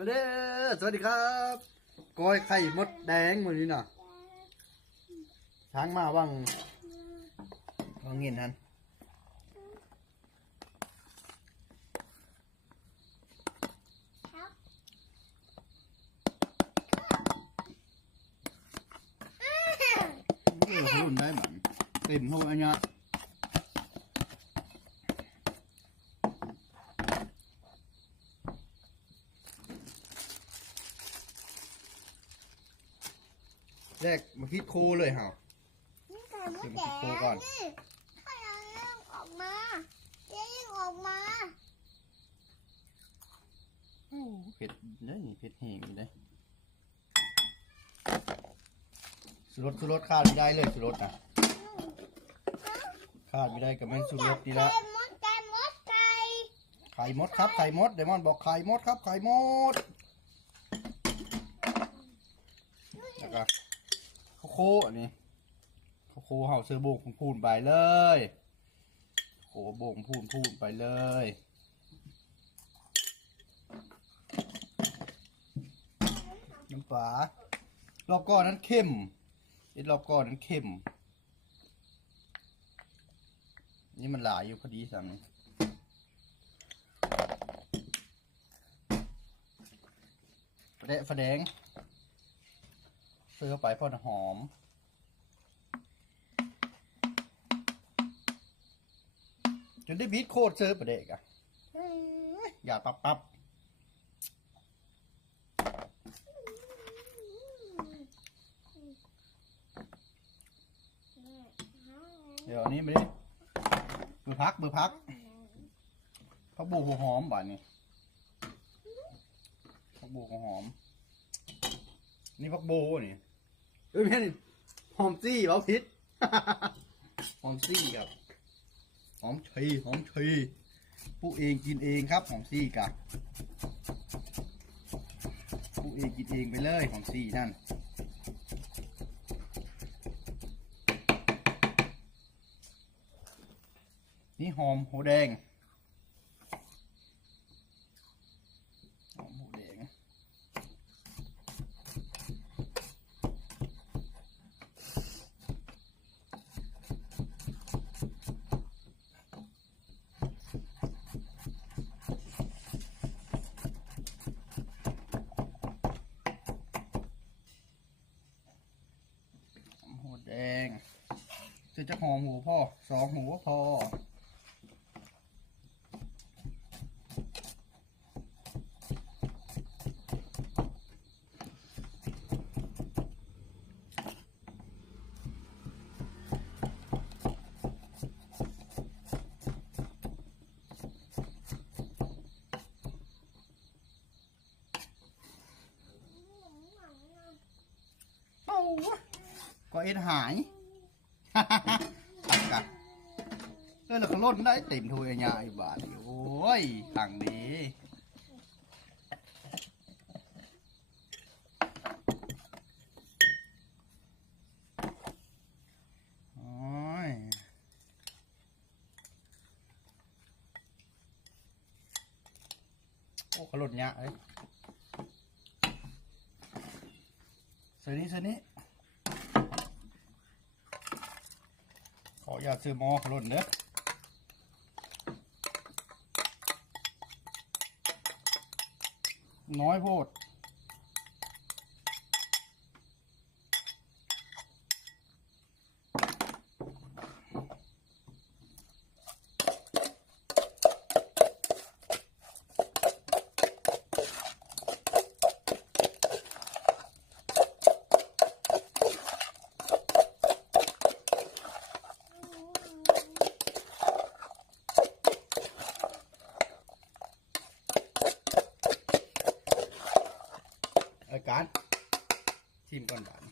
มาเด้อสวัสดีครับก้อยไข่มดแดงมือนี้น่ะช้างมาว่างว่างเงินนั้นเออรุ่นได้เหมือนเต็มห้องอันเนี้ย แรกมาคิดโคเลยเหรอ นี่ไข่มดเดี๋ยวแดมันงจะโตก่อนนี่ไข่เอาเรื่องออกมาเจ๊ยิ่งออกมาเผ็ดได้นี่เผ็ดแห้งอยู่ได้สุรสสุรสขาดไม่ได้เลยสุรสนะขาดไม่ได้กับแม่งสุรสดีละไข่มดไก่มดไก่ไข่มดครับไข่มดเดมอนบอกไข่มดครับไข่มดแล้วก็ข้าว โคอันนี้ข้าวโคเห่าเสือโบกพูนไปเลยโคโบกพูนพูนไปเลยน้ำปลารอบก้อนนั้นเข้มไอ้รอบก้อนนั้นเข้ม นี่มันหลายอยู่พอดีสามนี้แดะแดง เสื้อไปพอหอม จนได้บีทโคตรเสื้อประเด็กอะอย่าปับปับเดี๋ยวอันนี้มาดิมือพักมือพักพักบูหัวหอมบ่านี่พักบูหัวหอม นี่พักโบนี่ เอ้ยแม่นหอมซี่เปล่าพิษ หอมซี่ครับ หอมชีหอมชีผู้เองกินเองครับหอมซี่กับผู้เองกินเองไปเลยหอมซี่นั่นนี่หอมหัวแดง หอมหัวแดง หอมหัวแดง จะจะหอมหัวพ่อสองหัวพอเอาก็เอ็ดหาย ตักกะเออแล้วเขาล่นได้เต็มถ้วยใหญ่บาทนี่โอ้ยตังนี้โอ้ยโอ้เขาล่นเยอะเลยเสือนี้เสือนี้ อย่าซื้อหมอขาล่นเด้อน้อยโพด ชิมก่อนบาน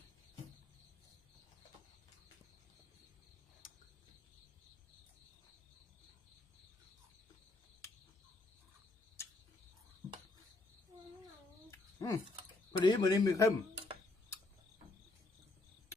อืมพอดีมือนี้มีเข้ม